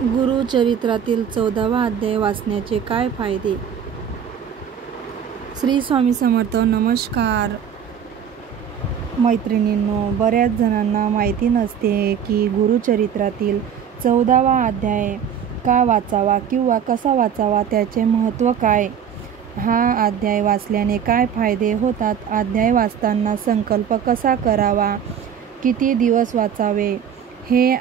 गुरुचरित्रातील 14वा अध्याय वाचण्याचे काय फायदे? श्री स्वामी समर्थ. नमस्कार मैत्रिणींनो, बऱ्याच जणांना माहिती नसते की गुरुचरित्रातील 14वा अध्याय का वाचावा किंवा कसा वाचावा, त्याचे महत्त्व काय, हा अध्याय वाचल्याने काय फायदे होतात, अध्याय वाचताना संकल्प कसा करावा, किती दिवस वाचावे, हे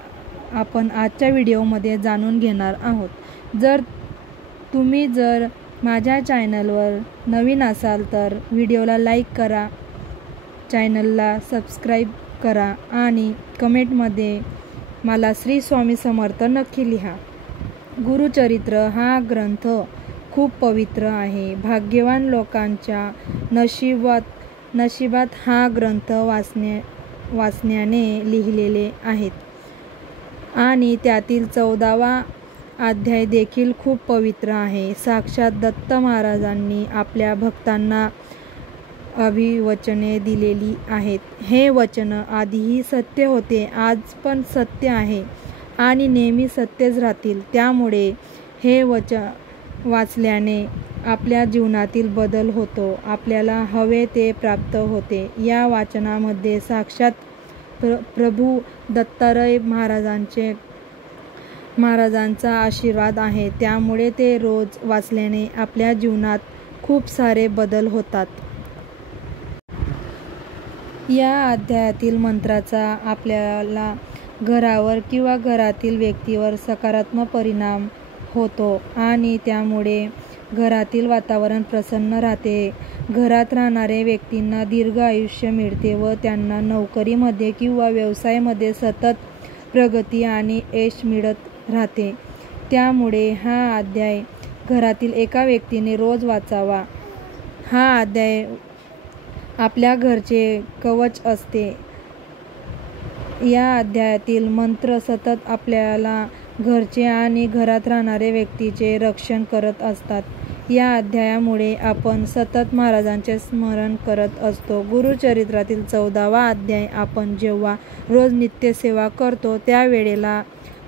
आपण आजच्या व्हिडिओमध्ये जाणून घेणार आहोत. तुम्ही जर माझ्या चॅनलवर नवीन असाल तर व्हिडिओला लाईक करा, चॅनलला सबस्क्राईब करा आणि कमेंटमध्ये मला श्री स्वामी समर्थ नक्की लिहा. गुरुचरित्र हा ग्रंथ खूप पवित्र आहे. भाग्यवान लोकांच्या नशिबात हा ग्रंथ वाचण्याने लिहिलेले आहेत आणि त्यातील 14वा अध्याय देखील खूप पवित्र आहे. साक्षात दत्त महाराजांनी आपल्या भक्तांना अभिवचने दिलेली आहेत. हे वचन आधीही सत्य होते, आज पण सत्य आहे आणि नेहमी सत्यच राहतील. त्यामुळे हे वचन वाचल्याने आपल्या जीवनातील बदल होतो, आपल्याला हवे ते प्राप्त होते. या वाचनामध्ये साक्षात प्रभू दत्तात्रय महाराजांचा आशीर्वाद आहे. त्यामुळे ते रोज वाचल्याने आपल्या जीवनात खूप सारे बदल होतात. या अध्यायातील मंत्राचा आपल्याला घरावर किंवा घरातील व्यक्तीवर सकारात्मक परिणाम होतो आणि त्यामुळे घरातील वातावरण प्रसन्न राहते. घरात राहणाऱ्या व्यक्तींना दीर्घ आयुष्य मिळते व त्यांना नोकरीमध्ये किंवा व्यवसायामध्ये सतत प्रगती आणि यश मिळत राहते. त्यामुळे हा अध्याय घरातील एका व्यक्तीने रोज वाचावा. हा अध्याय आपल्या घरचे कवच असते. या अध्यायातील मंत्र सतत आपल्याला घरचे आणि घरात राहणाऱ्या व्यक्तीचे रक्षण करत असतात. या अध्यायामुळे आपण सतत महाराजांचे स्मरण करत असतो. गुरुचरित्रातील 14वा अध्याय आपण जेव्हा रोज नित्यसेवा करतो त्यावेळेला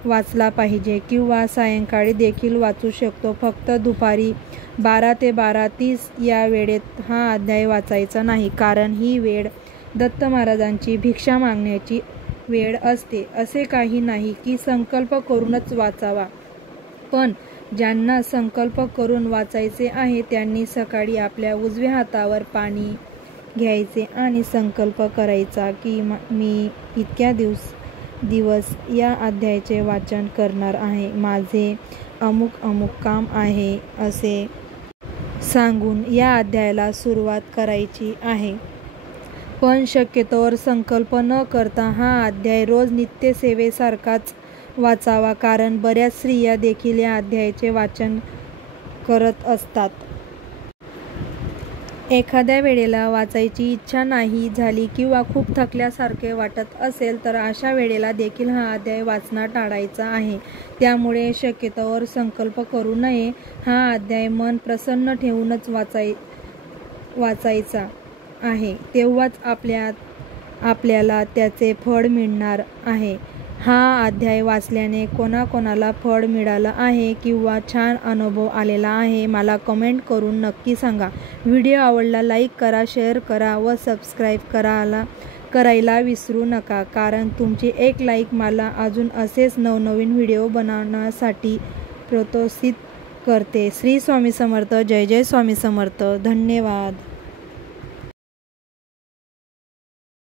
वाचला पाहिजे किंवा सायंकाळी देखील वाचू शकतो. फक्त दुपारी 12 ते 12:30 या वेळेत हा अध्याय वाचायचा नाही, कारण ही वेळ दत्त महाराजांची भिक्षा मागण्याची वेळ असते. असे काही नाही की संकल्प करूनच वाचावा, पण ज्यांना संकल्प करून वाचायचे आहे त्यांनी सकाळी आपल्या उजव्या हातावर पाणी घ्यायचे आणि संकल्प करायचा की मी इतक्या दिवस या अध्यायाचे वाचन करणार आहे, माझे अमुक काम आहे असे सांगून या अध्यायाला सुरुवात करायची आहे. पण शक्यतोवर संकल्प न करता हा अध्याय रोज नित्यसेवेसारखाच वाचावा, कारण बऱ्याच स्त्रिया देखील या अध्यायाचे वाचन करत असतात. एखाद्या वेळेला वाचायची इच्छा नाही झाली किंवा खूप थकल्यासारखे वाटत असेल तर अशा वेळेला देखील हा अध्याय वाचणं टाळायचा आहे. त्यामुळे शक्यतोवर संकल्प करू नये. हा अध्याय मन प्रसन्न ठेवूनच वाचायचा आहे, तेव्हाच आपल्याला त्याचे फळ मिळणार आहे. हा अध्याय वाचल्याने कोणाकोणाला फळ मिळालं आहे किंवा छान अनुभव आलेला आहे, मला कमेंट करून नक्की सांगा. व्हिडिओ आवडला लाईक करा, शेअर करा व सबस्क्राईब करायला विसरू नका, कारण तुमची एक लाईक मला अजून असेच नवनवीन व्हिडिओ बनवण्यासाठी प्रोत्साहित करते. श्री स्वामी समर्थ. जय जय स्वामी समर्थ. धन्यवाद.